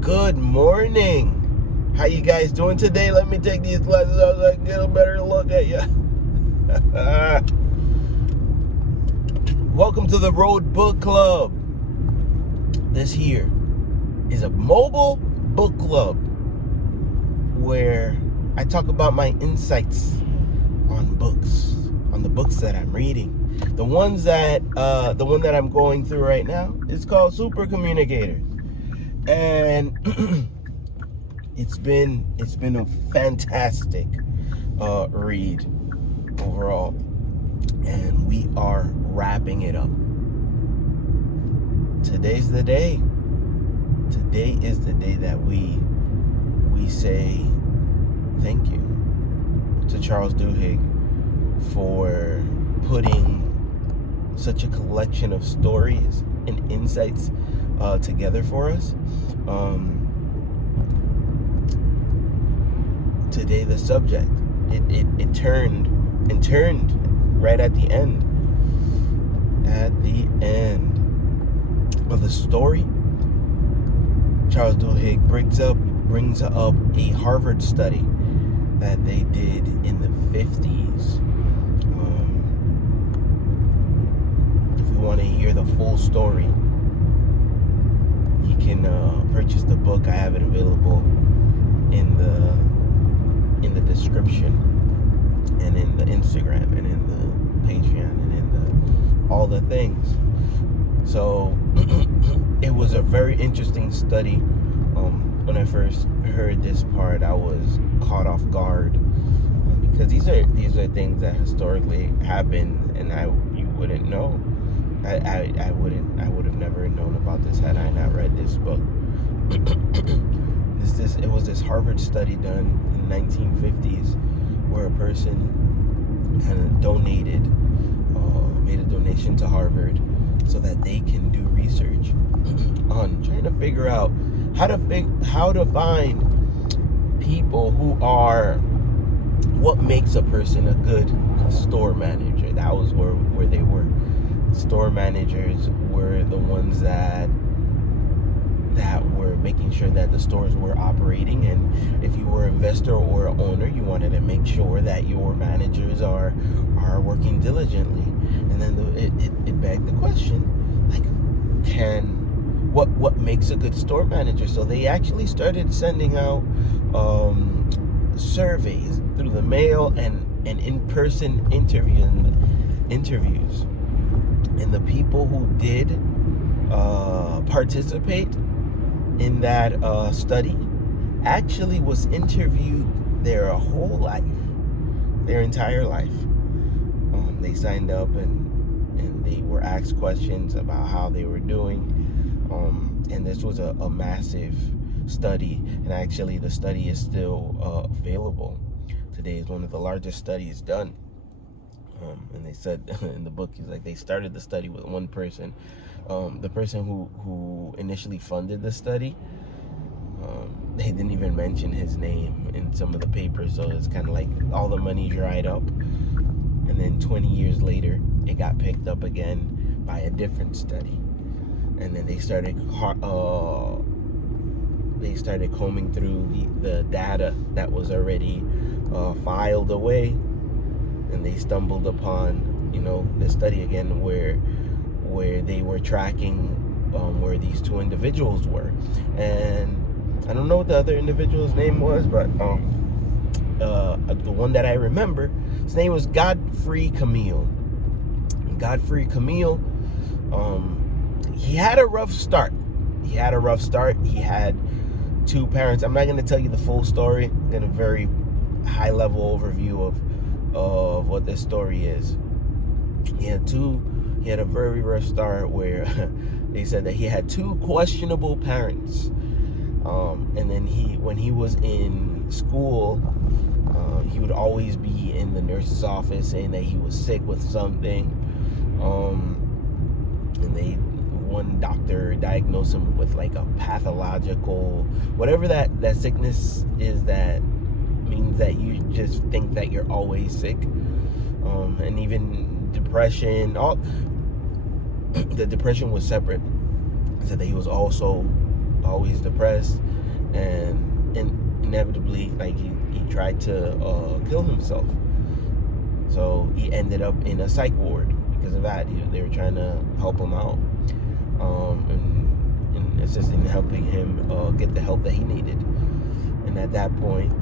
Good morning. How you guys doing today? Let me take these glasses off so I can get a better look at you. Welcome to the Road Book Club. This here is a mobile book club where I talk about my insights on books, on the books that I'm reading. The one that I'm going through right now is called Super Communicators. And it's been a fantastic read overall, and we are wrapping it up. Today's the day. Today is the day that we say thank you to Charles Duhigg for putting such a collection of stories and insights together for us. Today the subject it turned right at the end of the story. Charles Duhigg brings up a Harvard study that they did in the 50s. If we want to hear the full story, you can purchase the book. I have it available in the description, and in the Instagram, and in the Patreon, and in all the things. So it was a very interesting study. When I first heard this part, I was caught off guard, because these are things that historically happen, and you wouldn't know. I would have never known about this had I not read this book. It was this Harvard study done in the 1950s, where a person kind of made a donation to Harvard so that they can do research on trying to figure out how to find people who are, what makes a person a good store manager. That was where they were. Store managers were the ones that were making sure that the stores were operating, and if you were an investor or an owner, you wanted to make sure that your managers are working diligently. And then it begged the question, like, what makes a good store manager? So they actually started sending out surveys through the mail and in-person interviews. And the people who did participate in that study actually was interviewed their whole life, their entire life. They signed up and they were asked questions about how they were doing. And this was a massive study, and actually the study is still available today. It's one of the largest studies done. And they said in the book, they started the study with one person. The person who initially funded the study, they didn't even mention his name in some of the papers, so it's kind of like all the money dried up. And then 20 years later, it got picked up again by a different study. And then they started combing through the data that was already filed away, and they stumbled upon the study again where they were tracking where these two individuals were. And I don't know what the other individual's name was, but the one that I remember, his name was Godfrey Camille. And Godfrey Camille, he had a rough start. He had two parents. I'm not going to tell you the full story. I'm going to very high level overview of what this story is. He had a very rough start where they said that he had two questionable parents. And then when he was in school, he would always be in the nurse's office saying that he was sick with something. And one doctor diagnosed him with like a pathological, whatever that sickness is, that means that you just think that you're always sick. And even depression, the depression was separate. He said that he was also always depressed, and inevitably, like he tried to kill himself. So he ended up in a psych ward because of that. They were trying to help him out, and assist in helping him get the help that he needed. And at that point,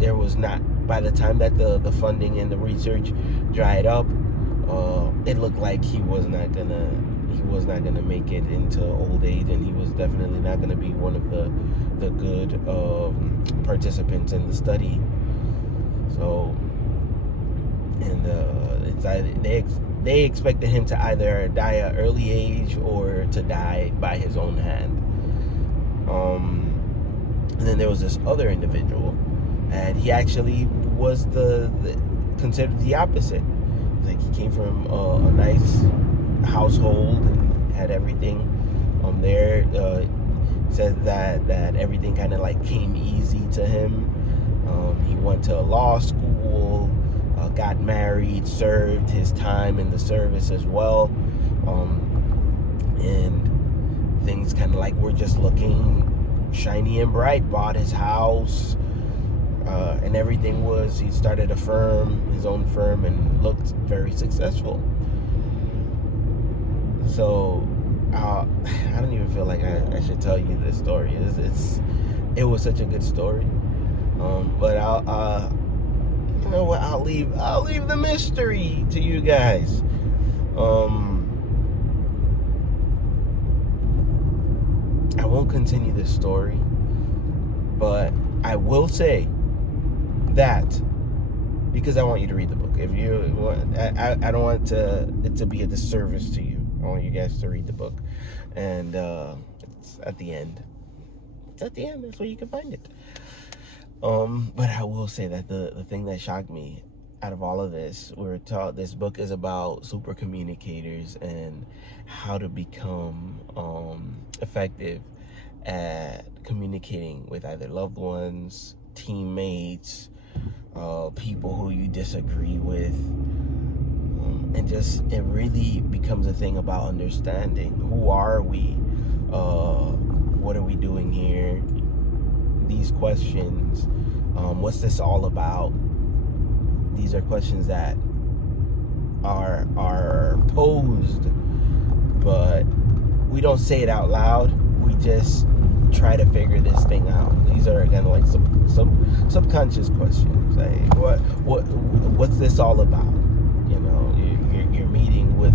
there was not. By the time that the funding and the research dried up, it looked like he was not gonna make it into old age, and he was definitely not gonna be one of the good participants in the study. So, and it's either they expected him to either die at an early age or to die by his own hand. And then there was this other individual, and he actually was considered the opposite. Like, he came from a nice household and had everything there. Said that everything kind of like came easy to him. He went to law school, got married, served his time in the service as well, and things kind of like were just looking shiny and bright. Bought his house, and everything was, he started his own firm, and looked very successful. So I don't even feel like I should tell you this story. It was such a good story, but you know what, I'll leave the mystery to you guys. I won't continue this story, but I will say that, because I want you to read the book. If you want, I don't want it to be a disservice to you. I want you guys to read the book, and it's at the end. It's at the end. That's where you can find it. But I will say that the thing that shocked me out of all of this, we're taught this book is about super communicators and how to become effective at communicating with either loved ones, teammates, people who you disagree with, and just, it really becomes a thing about understanding who are we, what are we doing here, these questions, what's this all about. These are questions that are posed, but we don't say it out loud. We just try to figure this thing out. These are kind of like some subconscious questions. Like, what's this all about? You're meeting with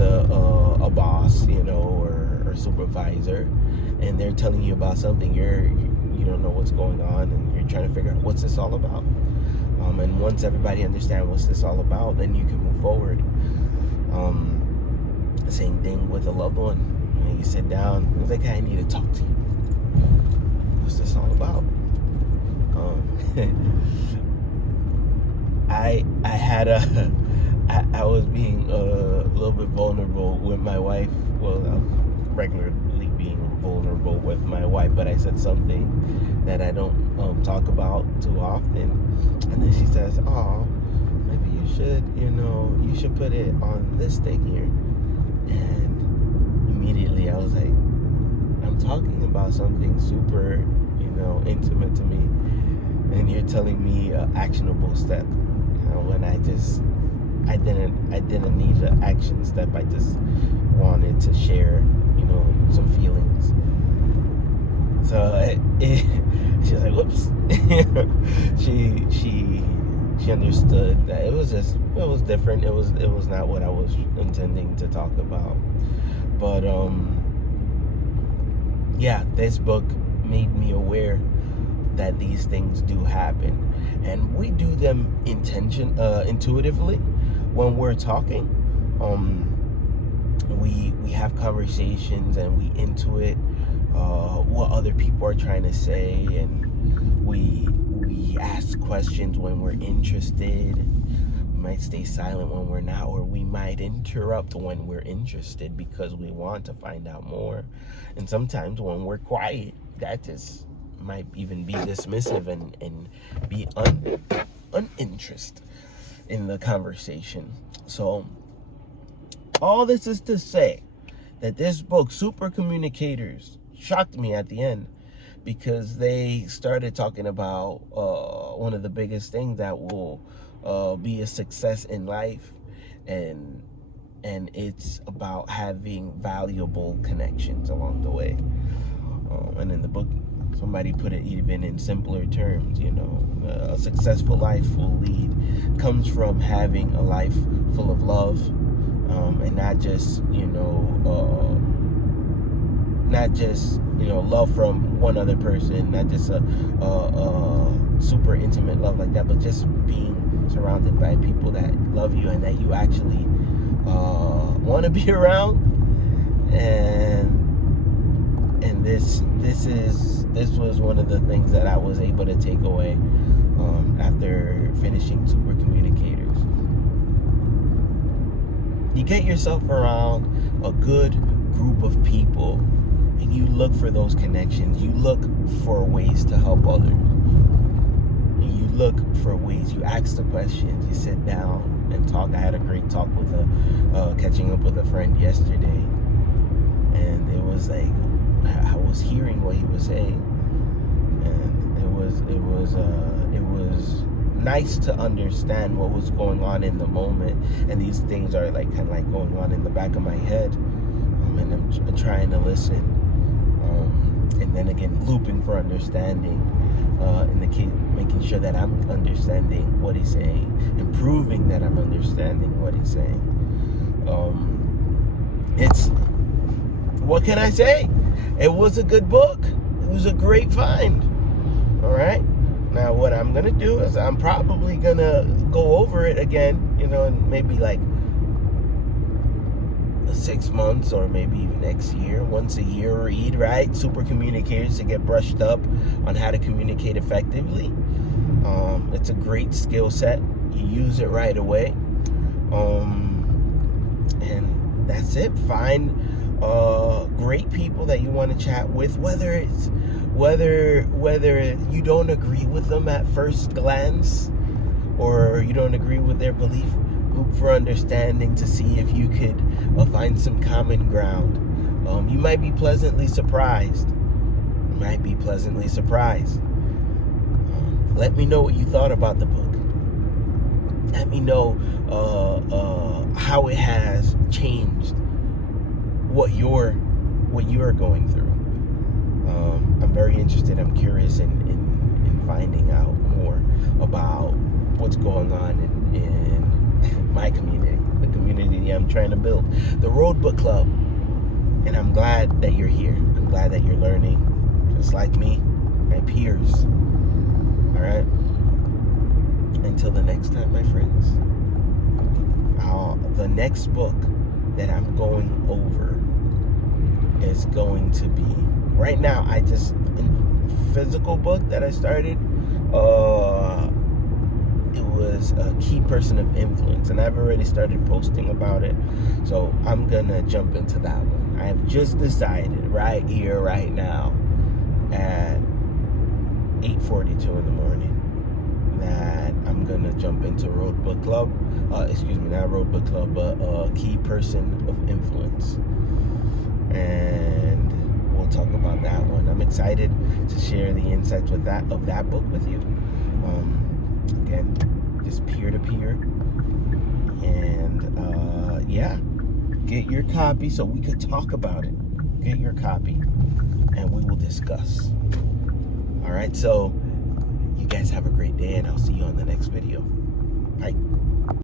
a boss, or supervisor, and they're telling you about something. You don't know what's going on, and you're trying to figure out what's this all about. And once everybody understands what's this all about, then you can move forward. Same thing with a loved one. You sit down, it's like, hey, I need to talk to you. What's this all about? I was being a little bit vulnerable with my wife. Well, I'm regularly being vulnerable with my wife, but I said something that I don't talk about too often, and then she says, "Oh, maybe you should put it on this thing here." And immediately I was like, I'm talking about something super, intimate to me, and you're telling me an actionable step, when I didn't need an action step. I just wanted to share, some feelings. So she's like, whoops. she understood that it was different. It was not what I was intending to talk about. But yeah, this book made me aware that these things do happen, and we do them intuitively when we're talking. We have conversations, and we intuit what other people are trying to say, and we ask questions when we're interested. We might stay silent when we're not, or we might interrupt when we're interested because we want to find out more. And sometimes when we're quiet, that just might even be dismissive and be uninterested in the conversation. So all this is to say that this book, Super Communicators, shocked me at the end, because they started talking about one of the biggest things that will be a success in life, and it's about having valuable connections along the way. And in the book, somebody put it even in simpler terms. A successful life comes from having a life full of love, and not just love from one other person, not just a super intimate love like that, but just being surrounded by people that love you and that you actually want to be around. And this was one of the things that I was able to take away after finishing Super Communicators. You get yourself around a good group of people, and you look for those connections. You look for ways to help others. And you look for ways. You ask the questions. You sit down and talk. I had a great talk with catching up with a friend yesterday, and it was like I was hearing what he was saying, and it was nice to understand what was going on in the moment. And these things are kind of going on in the back of my head, and I'm trying to listen, and then again looping for understanding, in the case making sure that I'm understanding what he's saying, and proving that I'm understanding what he's saying. What can I say? It was a good book. It was a great find. All right. Now, what I'm going to do is I'm probably going to go over it again, in maybe 6 months, or maybe even next year. Once a year read, right? Super Communicators, to get brushed up on how to communicate effectively. It's a great skill set. You use it right away. And that's it. Find great people that you want to chat with, whether you don't agree with them at first glance, or you don't agree with their belief. Look for understanding to see if you could find some common ground. You might be pleasantly surprised. Let me know what you thought about the book. Let me know how it has changed what you're going through. I'm very interested. I'm curious in finding out more about what's going on in my community, the community I'm trying to build, the Road Book Club. And I'm glad that you're here. I'm glad that you're learning, just like me, my peers. All right. Until the next time, my friends. The next book that I'm going over is going to be, right now, physical book that I started, it was a key person of influence, and I've already started posting about it, so I'm gonna jump into that one. I have just decided right here, right now, at 8:42 in the morning, that I'm gonna jump into Road Book Club. Not Road Book Club, but Key Person of Influence. And we'll talk about that one. I'm excited to share the insights of that book with you. Again, just peer-to-peer. And get your copy so we could talk about it. Get your copy and we will discuss. All right, so you guys have a great day, and I'll see you on the next video. Bye.